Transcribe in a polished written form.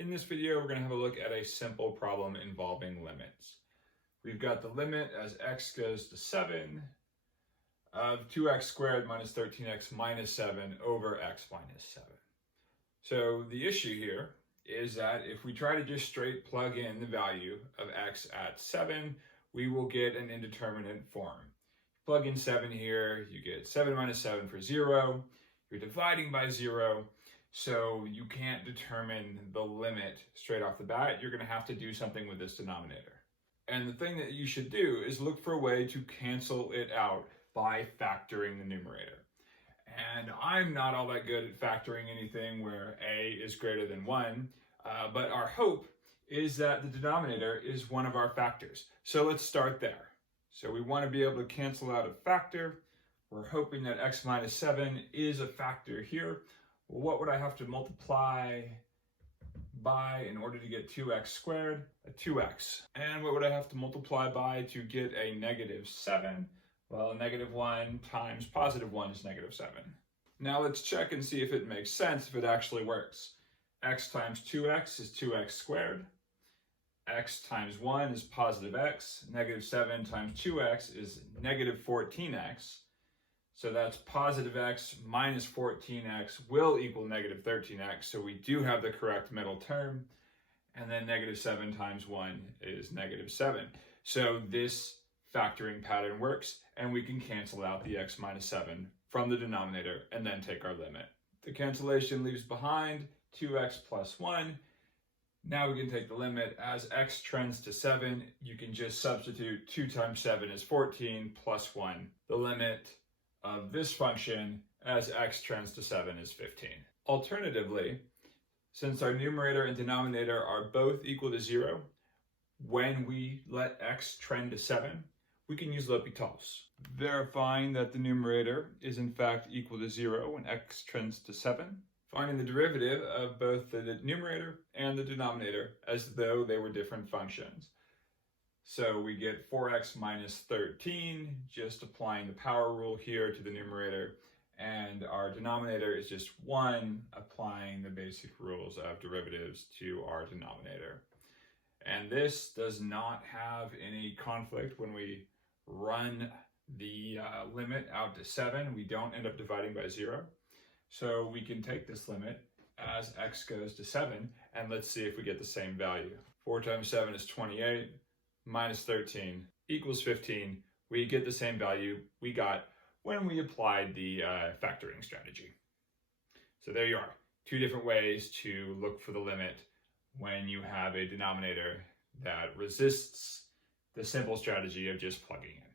In this video, we're going to have a look at a simple problem involving limits. We've got the limit as x goes to 7 of 2x squared minus 13x minus 7 over x minus 7. So the issue here is that if we try to just straight plug in the value of x at 7, we will get an indeterminate form. Plug in 7 here, you get 7 minus 7 for 0. You're dividing by 0. So you can't determine the limit straight off the bat. You're going to have to do something with this denominator. And the thing that you should do is look for a way to cancel it out by factoring the numerator. And I'm not all that good at factoring anything where a is greater than 1, but our hope is that the denominator is one of our factors. So let's start there. So we want to be able to cancel out a factor. We're hoping that x minus 7 is a factor here. Well, what would I have to multiply by in order to get 2x squared? A 2x. And what would I have to multiply by to get a negative 7? Well, negative 1 times positive 1 is negative 7. Now let's check and see if it makes sense, if it actually works. X times 2x is 2x squared. X times 1 is positive x. Negative 7 times 2x is negative 14x. So that's positive x minus 14x will equal negative 13x. So we do have the correct middle term. And then negative 7 times 1 is negative 7. So this factoring pattern works, and we can cancel out the x minus 7 from the denominator and then take our limit. The cancellation leaves behind 2x plus 1. Now we can take the limit. As x trends to 7, you can just substitute 2 times 7 is 14 plus 1. The limit of this function as x trends to 7 is 15. Alternatively, since our numerator and denominator are both equal to 0, when we let x trend to 7, we can use L'Hopital's. Verifying that the numerator is in fact equal to 0 when x trends to 7. Finding the derivative of both the numerator and the denominator as though they were different functions. So we get 4x minus 13, just applying the power rule here to the numerator, and our denominator is just 1, applying the basic rules of derivatives to our denominator. And this does not have any conflict when we run the limit out to 7. We don't end up dividing by 0. So we can take this limit as x goes to 7, and let's see if we get the same value. 4 times 7 is 28. Minus 13 equals 15. We get the same value we got when we applied the factoring strategy. So there you are. Two different ways to look for the limit when you have a denominator that resists the simple strategy of just plugging in.